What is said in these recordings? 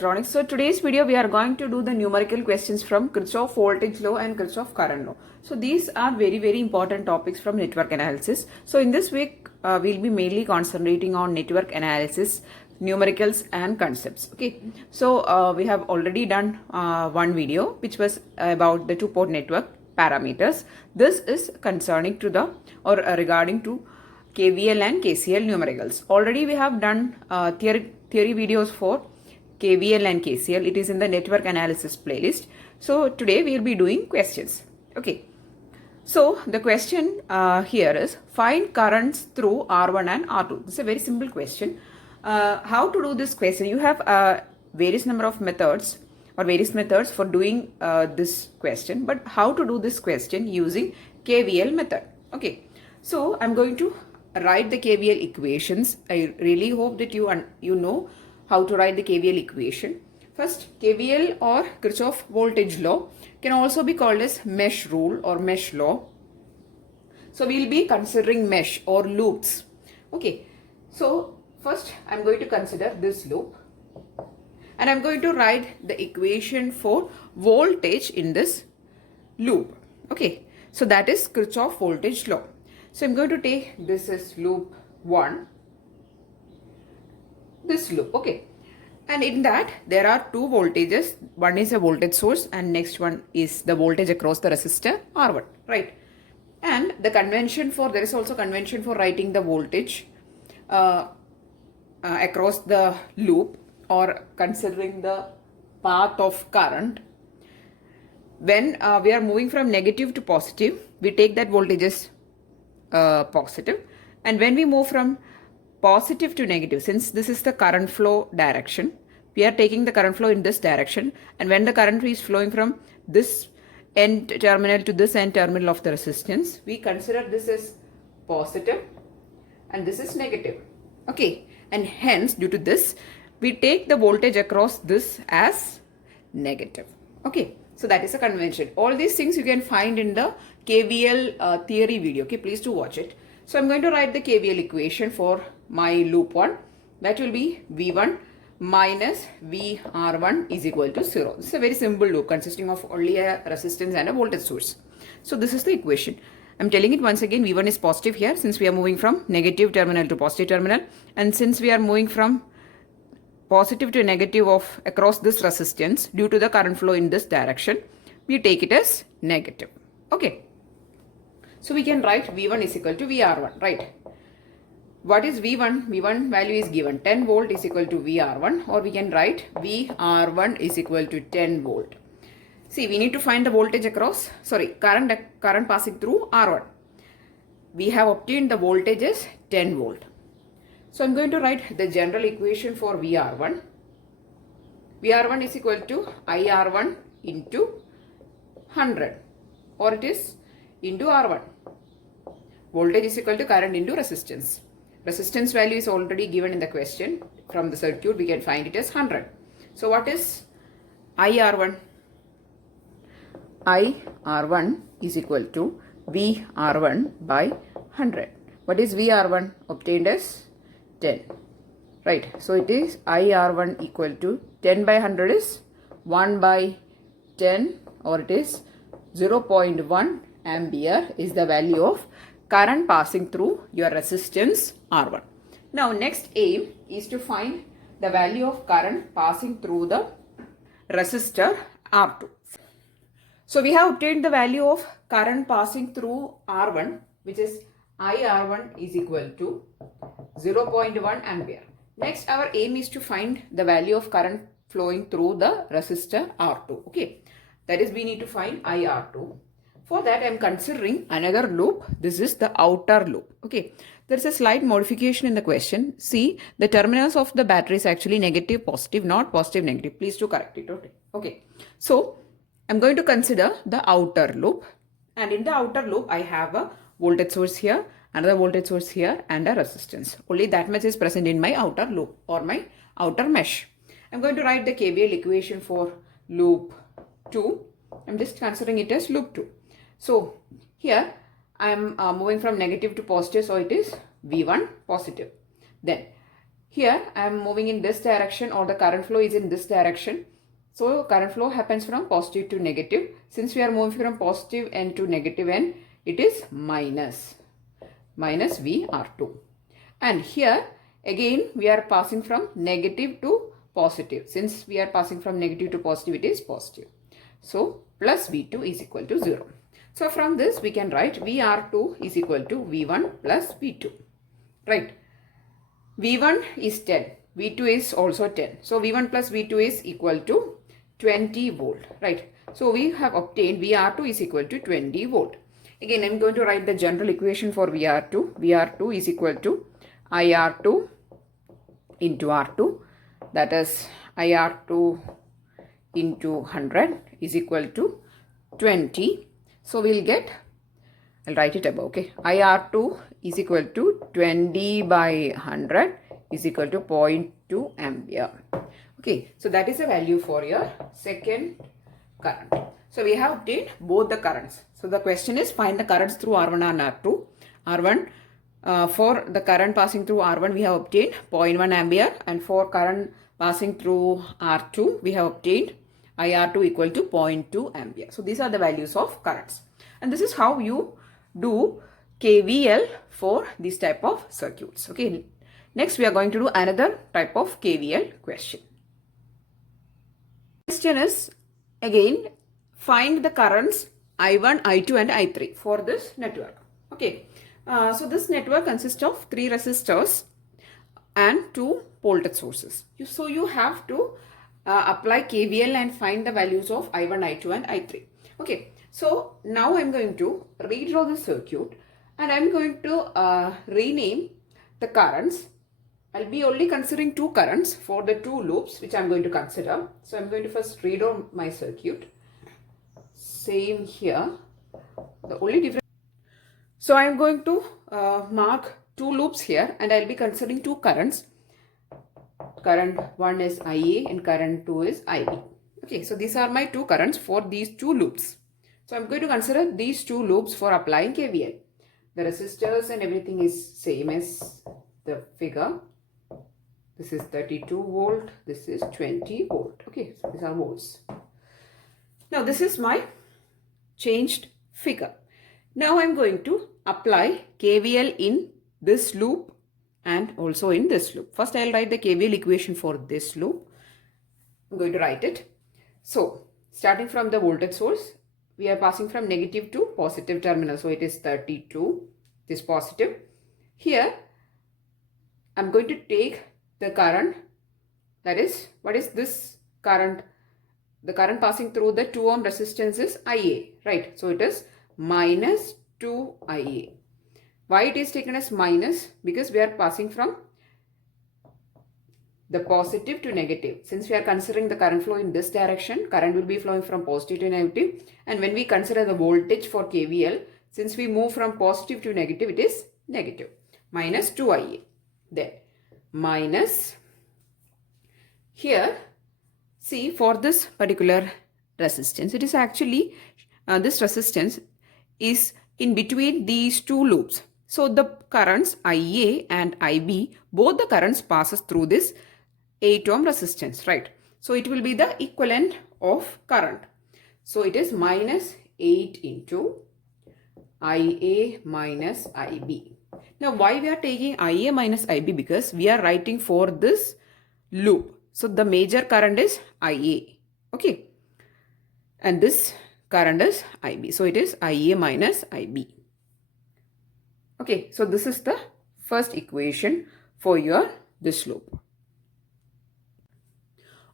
Electronics. So today's video we are going to do the numerical questions from Kirchhoff Voltage Law and Kirchhoff Current Law. So these are very important topics from network analysis. So in this week we'll be mainly concentrating on network analysis, numericals and concepts. Okay. So we have already done one video which was about the two-port network parameters. This is concerning to the or regarding to KVL and KCL numericals. Already we have done theory videos for KVL and KCL. It is in the network analysis playlist. So today we will be doing questions. Okay. So the question here is find currents through R1 and R2. This is a very simple question. How to do this question? You have various number of methods or various methods for doing this question. But how to do this question using KVL method? Okay. So I'm going to write the KVL equations. I really hope that you know how to write the KVL equation. First, KVL or Kirchhoff Voltage Law can also be called as mesh rule or mesh law. So we will be considering mesh or loops. Okay. So first I'm going to consider this loop and I'm going to write the equation for voltage in this loop. Okay. So that is Kirchhoff Voltage Law. So I'm going to take this as loop 1, this loop, okay. And in that there are two voltages. One is a voltage source and next one is the voltage across the resistor R1, right? And the convention for, there is also convention for writing the voltage across the loop or considering the path of current. When we are moving from negative to positive, we take that voltage as positive, and when we move from positive to negative, since this is the current flow direction, we are taking the current flow in this direction, and when the current is flowing from this end terminal to this end terminal of the resistance, we consider this as positive and this is negative. Okay, and hence due to this we take the voltage across this as negative. Okay. So that is a convention. All these things you can find in the KVL theory video. Okay, please do watch it. So I'm going to write the KVL equation for my loop 1. That will be V1 minus VR1 is equal to 0. This is a very simple loop consisting of only a resistance and a voltage source. So this is the equation. I'm telling it once again, V1 is positive here since we are moving from negative terminal to positive terminal, and since we are moving from positive to negative of across this resistance due to the current flow in this direction, we take it as negative. Okay. So we can write V1 is equal to VR1, right? What is V1? V1 value is given 10 volt is equal to VR1, or we can write VR1 is equal to 10 volt. See, we need to find the voltage across, current passing through R1. We have obtained the voltage as 10 volt. So I'm going to write the general equation for VR1. VR1 is equal to IR1 into 100, or it is into R1. Voltage is equal to current into resistance. Resistance value is already given in the question. From the circuit we can find it as 100. So what is IR1? IR1 is equal to VR1 by 100. What is VR1? Obtained as 10, right? So it is IR1 equal to 10 by 100 is 1 by 10, or it is 0.1 ampere is the value of current passing through your resistance R1. Now next aim is to find the value of current passing through the resistor R2. So we have obtained the value of current passing through R1, which is IR1 is equal to 0.1 ampere. Next, our aim is to find the value of current flowing through the resistor R2. Okay, that is, we need to find IR2. For that, I am considering another loop. This is the outer loop. Okay, there is a slight modification in the question. See, the terminals of the battery is actually negative, positive, not positive, negative. Please do correct it. Okay. So I am going to consider the outer loop, and in the outer loop, I have a voltage source here, another voltage source here, and a resistance. Only that much is present in my outer loop or my outer mesh. I'm going to write the KVL equation for loop 2. I'm just considering it as loop 2. So here I'm moving from negative to positive, so it is V1 positive. Then Here I am moving in this direction, or the current flow is in this direction. So current flow happens from positive to negative. Since we are moving from positive n to negative n, it is minus VR2. And here again we are passing from negative to positive. Since we are passing from negative to positive, it is positive. So plus V2 is equal to 0. So from this we can write VR2 is equal to V1 plus V2. Right. V1 is 10. V2 is also 10. So V1 plus V2 is equal to 20 volt. Right. So we have obtained VR2 is equal to 20 volt. Again, I am going to write the general equation for VR2. VR2 is equal to IR2 into R2. That is IR2 into 100 is equal to 20. So we'll get, I'll write it above, okay. IR2 is equal to 20 by 100 is equal to 0.2 ampere. Okay, so that is the value for your second current. So we have obtained both the currents. So the question is find the currents through R1 and R2. R1, for the current passing through R1 we have obtained 0.1 ampere, and for current passing through R2 we have obtained IR2 equal to 0.2 ampere. So these are the values of currents, and this is how you do KVL for this type of circuits. Okay, next we are going to do another type of KVL question. Question is again, find the currents I1, I2 and I3 for this network. Okay, so this network consists of 3 resistors and 2 voltage sources. So you have to apply KVL and find the values of I1, I2 and I3. Okay, so now I am going to redraw the circuit and I am going to rename the currents. I'll be only considering 2 currents for the 2 loops which I'm going to consider. So I'm going to first redraw my circuit. Same here. The only difference. So I'm going to mark 2 loops here and I'll be considering 2 currents. Current 1 is IA and current 2 is IB. Okay, so these are my 2 currents for these 2 loops. So I'm going to consider these 2 loops for applying KVL. The resistors and everything is same as the figure. This is 32 volt, this is 20 volt. Okay, so these are volts. Now this is my changed figure. Now I'm going to apply KVL in this loop and also in this loop. First I'll write the KVL equation for this loop. I'm going to write it. So starting from the voltage source, we are passing from negative to positive terminal. So it is 32, this positive. Here I'm going to take the current, that is, what is this current? The current passing through the 2 ohm resistance is IA, right? So it is minus 2 IA. Why it is taken as minus? Because we are passing from the positive to negative. Since we are considering the current flow in this direction, current will be flowing from positive to negative. And when we consider the voltage for KVL, since we move from positive to negative, it is negative. Minus 2 IA. Then minus, here see, for this particular resistance, it is actually this resistance is in between these 2 loops. So the currents IA and IB, both the currents passes through this 8 ohm resistance, right? So it will be the equivalent of current. So it is minus 8 into IA minus IB. Now why we are taking IA minus IB? Because we are writing for this loop. So the major current is IA. Okay. And this current is IB. So it is IA minus IB. Okay. So this is the first equation for your this loop.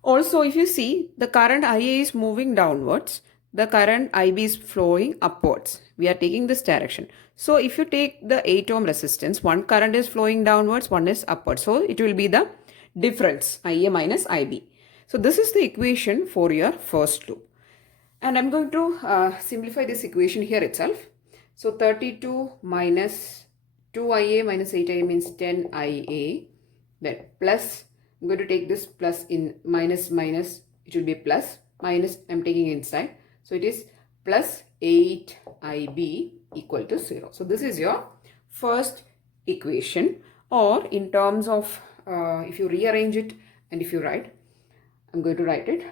Also, if you see, the current IA is moving downwards. The current IB is flowing upwards. We are taking this direction. So if you take the 8 ohm resistance, one current is flowing downwards, one is upwards. So it will be the difference, IA minus IB. So this is the equation for your first loop. And I'm going to simplify this equation here itself. So 32 minus 2IA minus 8IA means 10IA. Then plus, I'm going to take this plus in minus, it will be plus. Minus, I'm taking inside. So it is plus 8IB equal to 0. So this is your first equation, or in terms of if you rearrange it and if you write, I'm going to write it.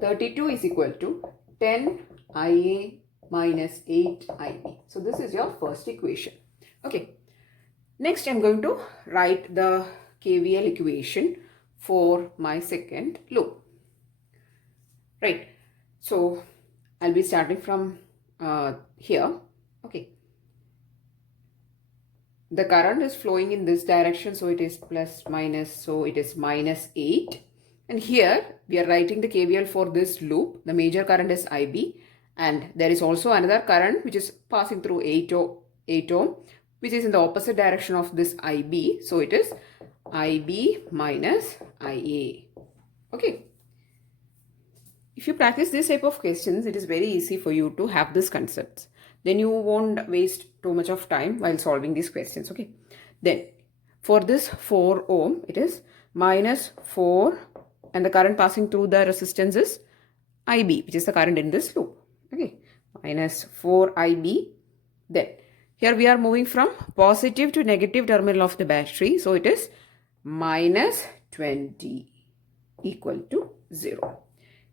32 is equal to 10 IA minus 8 IB. So this is your first equation. Okay. Next, I'm going to write the KVL equation for my second loop. Right. So I'll be starting from here. Okay. The current is flowing in this direction, so it is plus minus, so it is minus 8. And here we are writing the KVL for this loop. The major current is IB, and there is also another current which is passing through 8 ohm, which is in the opposite direction of this IB. So it is IB minus IA. Okay. If you practice this type of questions, it is very easy for you to have these concepts. Then you won't waste too much of time while solving these questions. Okay. Then for this 4 ohm, it is minus 4, and the current passing through the resistance is IB, which is the current in this loop. Okay. Minus 4 IB. Then here we are moving from positive to negative terminal of the battery. So it is minus 20 equal to 0.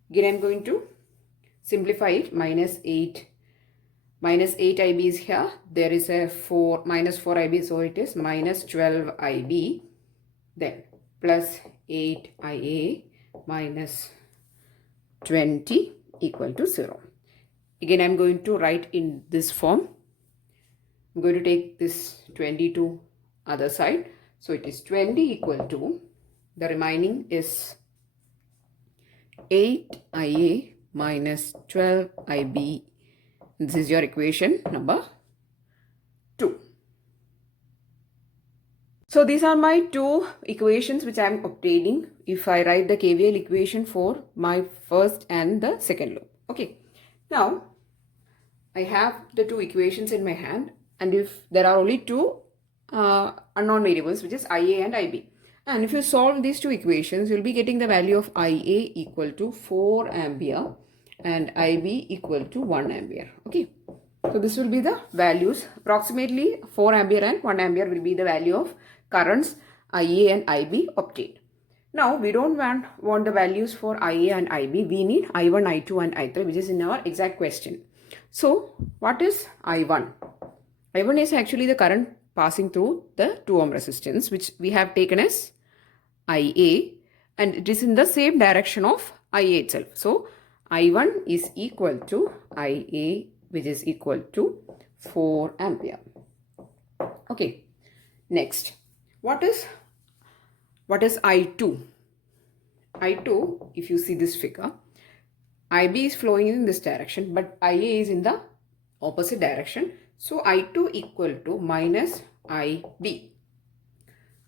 Again, I'm going to simplify it. Minus 8 IB is here. There is a minus 4 IB, so it is minus 12 IB. Then plus 8 IA minus 20 equal to 0. Again, I'm going to write in this form. I'm going to take this 20 to other side. So it is 20 equal to, the remaining is 8 IA minus 12 IB. This is your equation number 2. So these are my two equations which I am obtaining if I write the KVL equation for my first and the second loop. Okay. Now, I have the two equations in my hand, and if there are only two unknown variables, which is IA and IB. And if you solve these two equations, you'll be getting the value of IA equal to 4 ampere and IB equal to 1 ampere. Okay. So this will be the values. Approximately 4 ampere and 1 ampere will be the value of currents IA and IB obtained. Now we don't want the values for IA and IB. We need I1, I2 and I3, which is in our exact question. So what is I1? I1 is actually the current passing through the 2 ohm resistance, which we have taken as IA, and it is in the same direction of IA itself. So I1 is equal to IA, which is equal to 4 ampere. Okay. Next, what is I2? I2, if you see this figure, IB is flowing in this direction, but IA is in the opposite direction. So I2 equal to minus IB.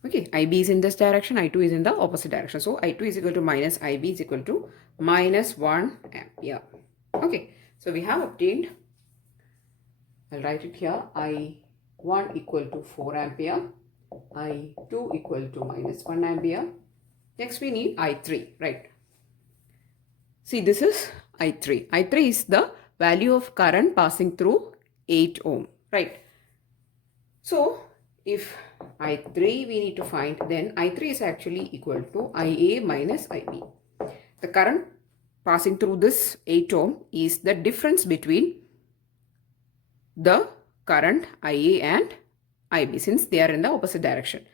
Okay, IB is in this direction, I2 is in the opposite direction. So I2 is equal to minus IB is equal to minus 1 ampere. Okay, so we have obtained, I'll write it here, I1 equal to 4 ampere, I2 equal to minus 1 ampere. Next we need I3, right? See, this is I3. I3 is the value of current passing through 8 ohm, right? So if I3 we need to find, then I3 is actually equal to IA minus IB. The current passing through this 8 ohm is the difference between the current IA and IB, since they are in the opposite direction.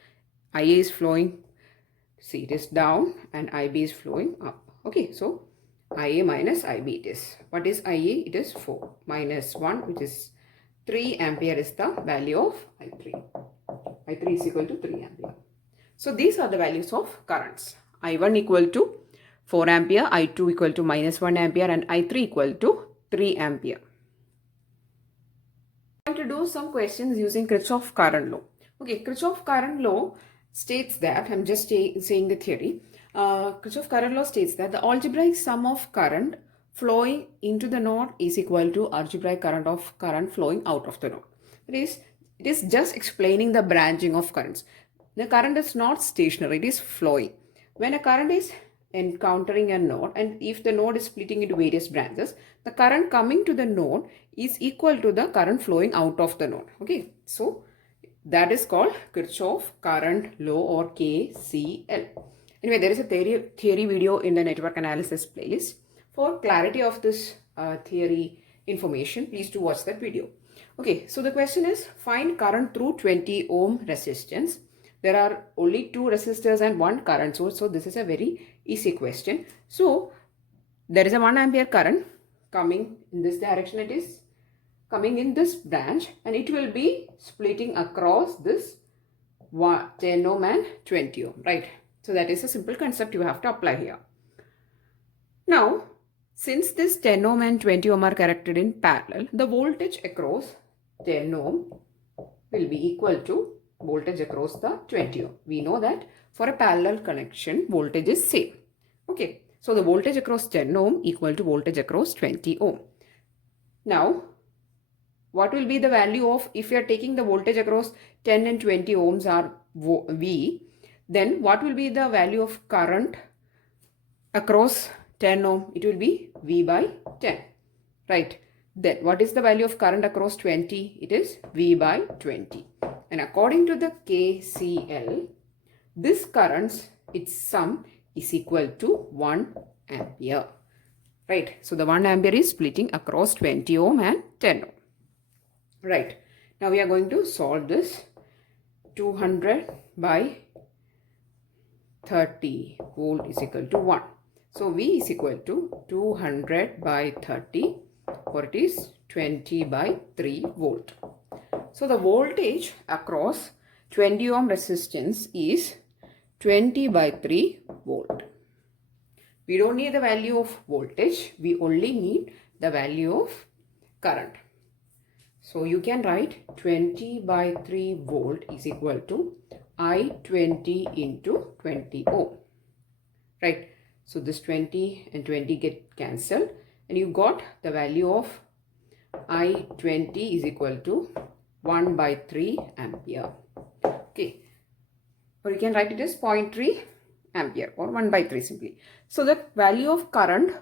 IA is flowing, see, it is down, and IB is flowing up. Okay, so IA minus IB it is. What is IA? It is 4 minus 1, which is 3 ampere is the value of I3. I3 is equal to 3 ampere. So these are the values of currents. I1 equal to 4 ampere, I2 equal to minus 1 ampere, and I3 equal to 3 ampere. I'm going to do some questions using Kirchhoff Current Law. Okay, Kirchhoff Current Law states that, I'm just saying the theory. Kirchhoff Current Law states that the algebraic sum of current flowing into the node is equal to algebraic current of current flowing out of the node. It is just explaining the branching of currents. The current is not stationary, it is flowing. When a current is encountering a node, and if the node is splitting into various branches, the current coming to the node is equal to the current flowing out of the node. Okay, so That is called Kirchhoff Current Law or KCL. Anyway, there is a theory video in the network analysis playlist. For clarity of this theory information, please do watch that video. Okay, so the question is find current through 20 ohm resistance. There are only 2 resistors and 1 current source. So this is a very easy question. So there is a 1 ampere current coming in this direction. It is coming in this branch and it will be splitting across this 10 ohm and 20 ohm, right? So that is a simple concept you have to apply here. Now, since this 10 ohm and 20 ohm are connected in parallel, the voltage across 10 ohm will be equal to voltage across the 20 ohm. We know that for a parallel connection, voltage is same. Okay, so the voltage across 10 ohm equal to voltage across 20 ohm. Now, what will be the value of, if you are taking the voltage across 10 and 20 ohms are V, then what will be the value of current across 10 ohm? It will be V by 10, right? Then what is the value of current across 20? It is V by 20. And according to the KCL, this current's its sum is equal to 1 ampere, right? So the 1 ampere is splitting across 20 ohm and 10 ohm. Right, now we are going to solve this. 200 by 30 volt is equal to 1. So V is equal to 200 by 30, or it is 20 by 3 volt. So the voltage across 20 ohm resistance is 20 by 3 volt. We don't need the value of voltage, we only need the value of current. So you can write 20 by 3 volt is equal to I20 into 20 ohm, right? So this 20 and 20 get cancelled and you got the value of I20 is equal to 1 by 3 ampere. Okay, or you can write it as 0.3 ampere or 1 by 3 simply. So the value of current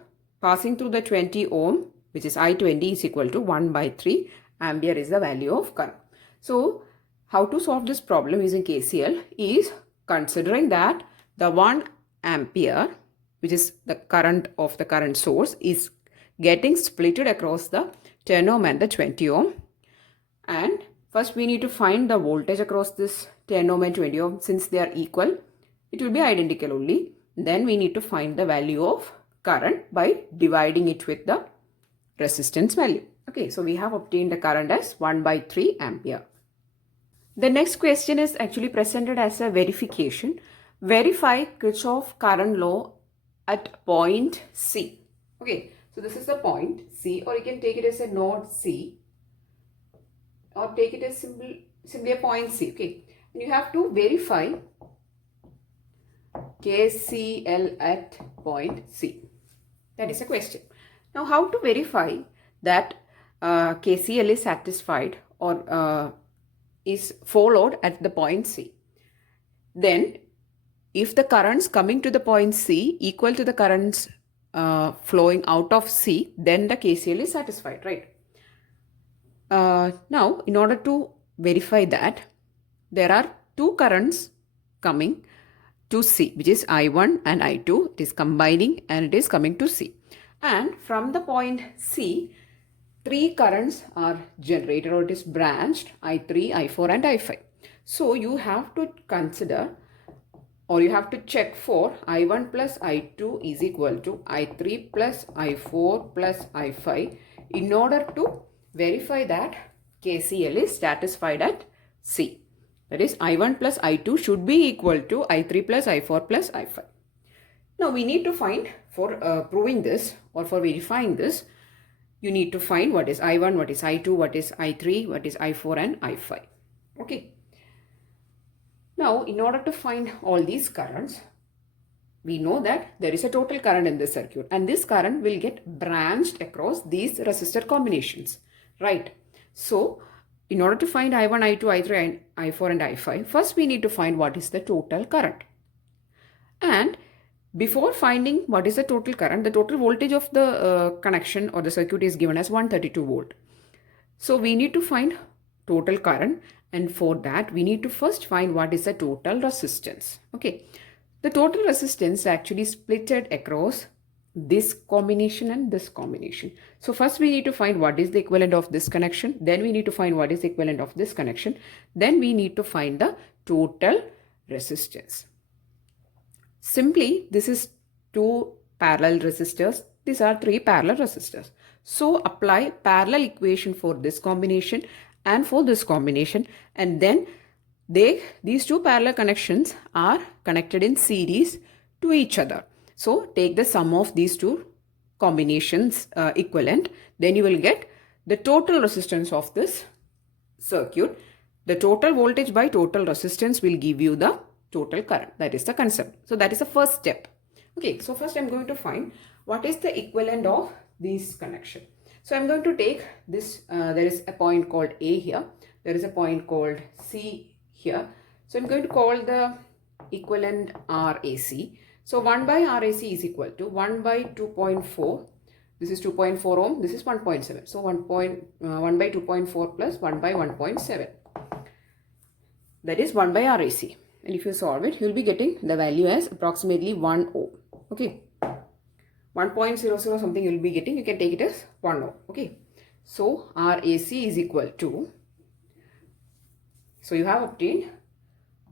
passing through the 20 ohm, which is I20, is equal to 1 by 3 ampere is the value of current. So how to solve this problem using KCL is considering that the 1 ampere, which is the current of the current source, is getting splitted across the 10 ohm and the 20 ohm. And first we need to find the voltage across this 10 ohm and 20 ohm. Since they are equal, it will be identical only. Then we need to find the value of current by dividing it with the resistance value. Okay, so we have obtained the current as 1 by 3 ampere. The next question is actually presented as a verification. Verify Kirchhoff current law at point C. Okay, so this is the point C, or you can take it as a node C, or take it as simply a point C. Okay, and you have to verify KCL at point C. That is a question. Now, how to verify that KCL is satisfied or is followed at the point C? Then, if the currents coming to the point C equal to the currents flowing out of C, then the KCL is satisfied, right? Now, in order to verify that, there are 2 currents coming to C, which is I1 and I2. It is combining and it is coming to C. And from the point C, 3 currents are generated, or it is branched, I3, I4 and I5. So you have to consider, or you have to check for I1 plus I2 is equal to I3 plus I4 plus I5 in order to verify that KCL is satisfied at C. That is, I1 plus I2 should be equal to I3 plus I4 plus I5. Now we need to find, for proving this or for verifying this, you need to find what is I1, what is I2, what is I3, what is I4 and I5. Okay. Now, in order to find all these currents, we know that there is a total current in this circuit, and this current will get branched across these resistor combinations, right? So, in order to find I1, I2, I3, I4 and I5, first we need to find what is the total current. And before finding what is the total current, the total voltage of the connection or the circuit is given as 132 volt. So we need to find total current, And for that, we need to first find what is the total resistance. Okay. The total resistance actually splitted across this combination and this combination. So first we need to find what is the equivalent of this connection. Then we need to find what is the equivalent of this connection. Then we need to find the total resistance. Simply, this is two parallel resistors. These are three parallel resistors. So apply parallel equation for this combination and for this combination, and then these two parallel connections are connected in series to each other. So take the sum of these two combinations equivalent, then you will get the total resistance of this circuit. The total voltage by total resistance will give you the total current. That is the concept. So that is the first step. Okay, so first I'm going to find what is the equivalent of this connection. So I'm going to take this, there is a point called A here, there is a point called C here. So I'm going to call the equivalent RAC. So 1 by RAC is equal to 1 by 2.4. This is 2.4 ohm, this is 1.7. So 1 by 2.4 plus 1 by 1.7. That is 1 by RAC. And if you solve it, you will be getting the value as approximately 1 ohm. Okay. 1.00 something you will be getting, you can take it as 1 ohm. Okay. So RAC is equal to, so you have obtained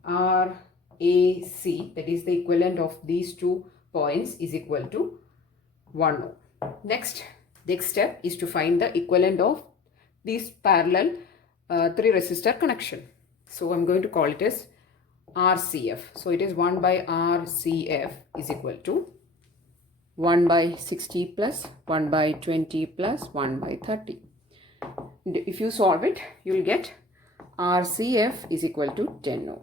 RAC, that is the equivalent of these 2 points, is equal to 1 ohm. Next step is to find the equivalent of these parallel 3 resistor connection. So I'm going to call it as RCF. So it is 1 by RCF is equal to 1 by 60 plus 1 by 20 plus 1 by 30. And if you solve it, you will get RCF is equal to 10 ohm.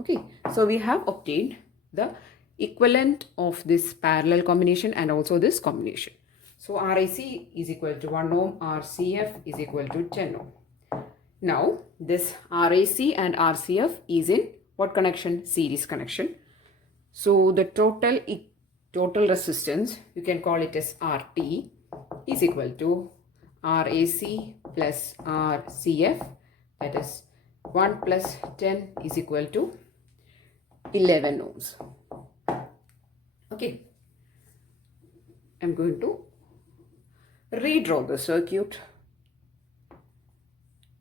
Okay, so we have obtained the equivalent of this parallel combination and also this combination. So RAC is equal to 1 ohm, RCF is equal to 10 ohm. Now this RAC and RCF is in what connection? Series connection. So the total resistance, you can call it as RT, is equal to RAC plus RCF, that is 1 plus 10 is equal to 11 ohms. Okay, I'm going to redraw the circuit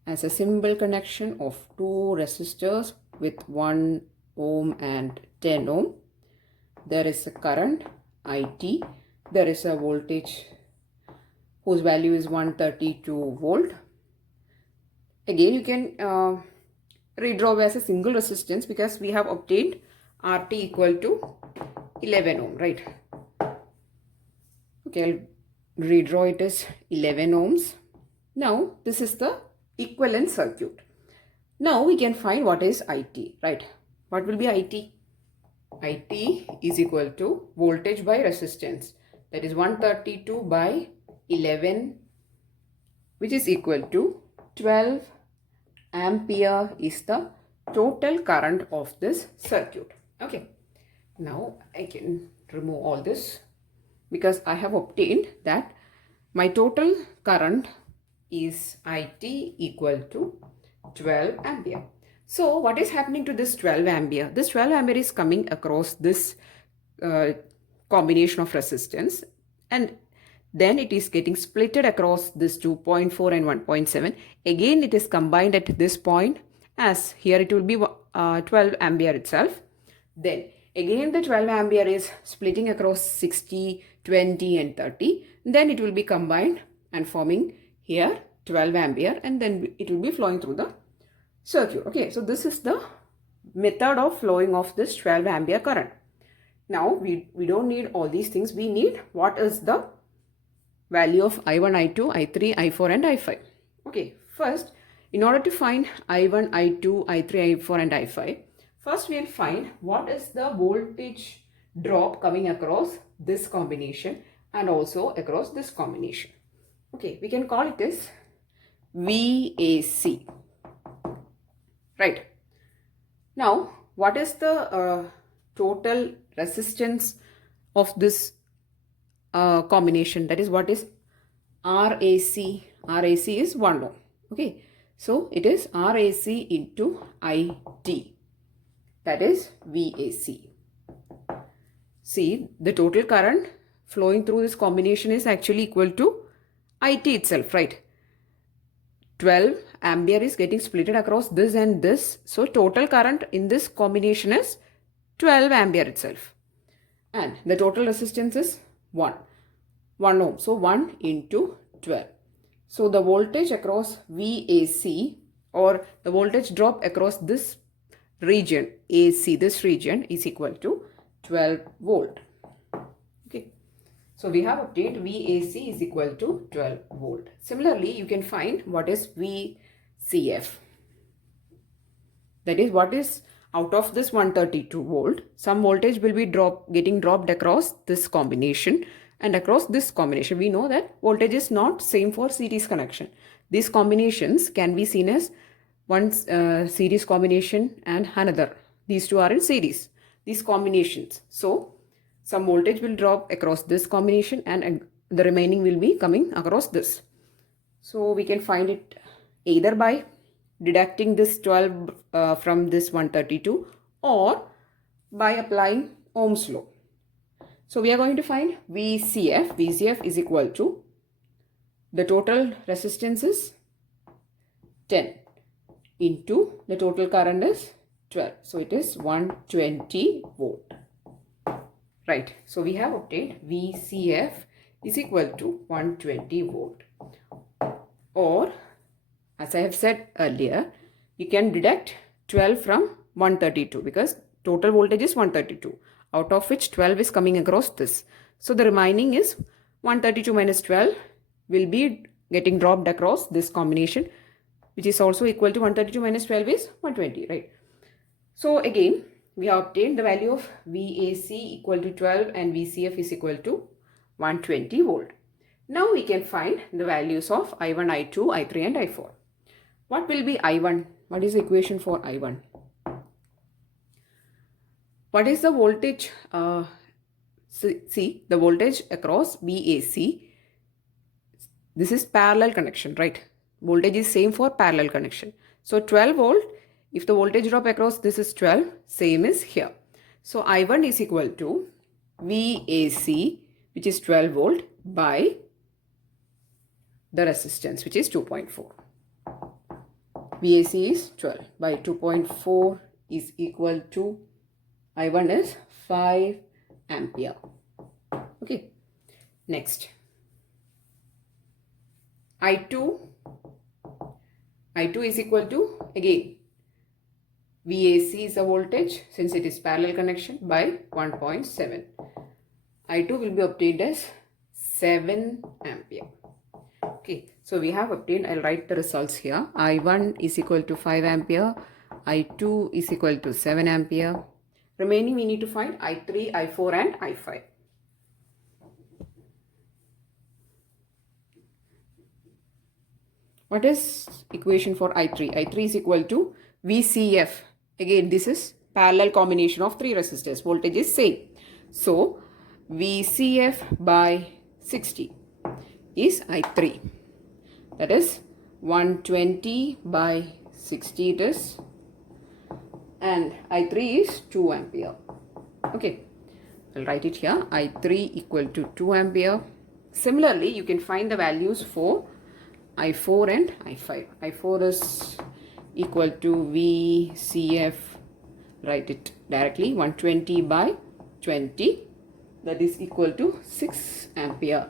as a simple connection of 2 resistors with 1 ohm and 10 ohm. There is a current IT, there is a voltage whose value is 132 volt. Again, you can redraw as a single resistance because we have obtained RT equal to 11 ohm, right? Okay, I'll redraw it as 11 ohms. Now, this is the equivalent circuit. Now, we can find what is IT, right? What will be IT? IT is equal to voltage by resistance, that is 132 by 11, which is equal to 12 ampere is the total current of this circuit. Okay, now I can remove all this because I have obtained that my total current is IT equal to 12 ampere. So what is happening to this 12 ampere? This 12 ampere is coming across this combination of resistance, and then it is getting splitted across this 2.4 and 1.7. Again, it is combined at this point, as here it will be 12 ampere itself. Then again the 12 ampere is splitting across 60, 20 and 30. Then it will be combined and forming here 12 ampere, and then it will be flowing through the circuit. Okay, so this is the method of flowing of this 12 ampere current. Now we don't need all these things. We need what is the value of I1, I2, I3, I4 and I5. Okay, first in order to find I1, I2, I3, I4 and I5, first we will find what is the voltage drop coming across this combination and also across this combination. Okay, we can call it as VAC. Right. Now, what is the total resistance of this combination? That is what is RAC. RAC is 1 ohm. Okay. So it is RAC into IT. That is VAC. See, the total current flowing through this combination is actually equal to IT itself, right? 12 ampere is getting splitted across this and this. So total current in this combination is 12 ampere itself. And the total resistance is 1 ohm. So 1 into 12. So the voltage across VAC, or the voltage drop across this region AC, this region, is equal to 12 volt. Okay. So we have obtained VAC is equal to 12 volt. Similarly, you can find what is VCF. That is, what is out of this 132 volt, some voltage will be getting dropped across this combination and across this combination. We know that voltage is not same for series connection. These combinations can be seen as one series combination and another. These two are in series, these combinations. So some voltage will drop across this combination and the remaining will be coming across this. So we can find it either by deducting this 12 from this 132 or by applying Ohm's law. So we are going to find VCF. VCF is equal to, the total resistance is 10 into the total current is 12. So it is 120 volt. Right. So we have obtained VCF is equal to 120 volt. Or, as I have said earlier, you can deduct 12 from 132 because total voltage is 132, out of which 12 is coming across this. So the remaining is 132 minus 12 will be getting dropped across this combination, which is also equal to 132 minus 12 is 120, right? So again, we have obtained the value of VAC equal to 12 and VCF is equal to 120 volt. Now we can find the values of I1, I2, I3 and I4. What will be I1? What is the equation for I1? What is the voltage? See, the voltage across BAC. This is parallel connection, right? Voltage is same for parallel connection. So 12 volt, if the voltage drop across this is 12, same is here. So I1 is equal to VAC, which is 12 volt, by the resistance, which is 2.4. VAC is 12 by 2.4 is equal to, I1 is 5 ampere. Okay. Next. I2 is equal to, again, VAC is the voltage since it is parallel connection by 1.7. I2 will be obtained as 7 ampere. Okay, so we have obtained, I'll write the results here. I1 is equal to 5 ampere. I2 is equal to 7 ampere. Remaining we need to find I3, I4 and I5. What is equation for I3? I3 is equal to VCF. Again, this is parallel combination of three resistors. Voltage is same. So, VCF by 60 is I3. That is 120 by 60 it is. And I3 is 2 ampere. Okay. I'll write it here. I3 equal to 2 ampere. Similarly, you can find the values for I4 and I5. I4 is equal to VCF. Write it directly. 120 by 20. That is equal to 6 ampere.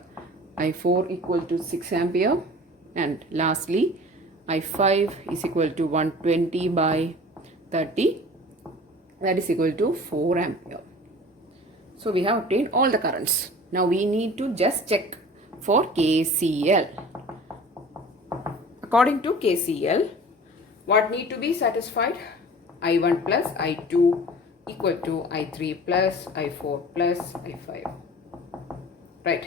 I4 equal to 6 ampere. And lastly, I5 is equal to 120 by 30. That is equal to 4 ampere. So we have obtained all the currents. Now we need to just check for KCL. According to KCL, what need to be satisfied? I1 plus I2 equal to I3 plus I4 plus I5. Right.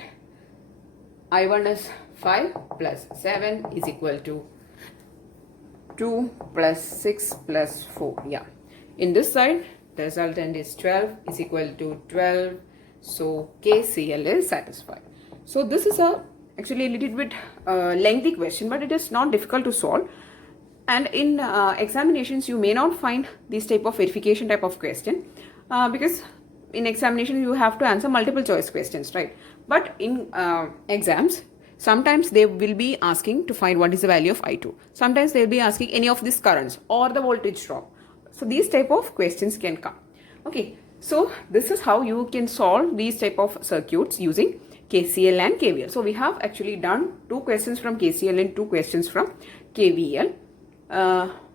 I1 is 5 plus 7 is equal to 2 plus 6 plus 4. Yeah. In this side, the resultant is 12 is equal to 12. So KCL is satisfied. So this is actually a little bit lengthy question, but it is not difficult to solve. And in examinations, you may not find this type of verification type of question because in examination you have to answer multiple choice questions, right? But in exams, sometimes they will be asking to find what is the value of I2. Sometimes they will be asking any of these currents or the voltage drop. So these type of questions can come. Okay, so this is how you can solve these type of circuits using KCL and KVL. So we have actually done 2 questions from KCL and 2 questions from KVL.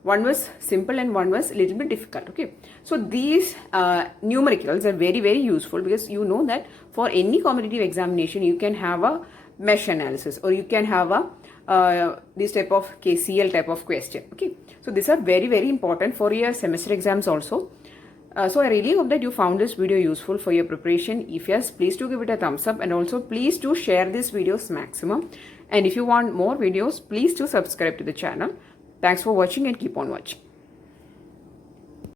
One was simple and one was a little bit difficult. Okay, so these numericals are very useful because you know that for any competitive examination you can have a mesh analysis or you can have a this type of KCL type of question. Okay, so these are very important for your semester exams also. So I really hope that you found this video useful for your preparation. If yes, please do give it a thumbs up, and also please do share this videos maximum. And if you want more videos, please do subscribe to the channel. Thanks for watching and keep on watching.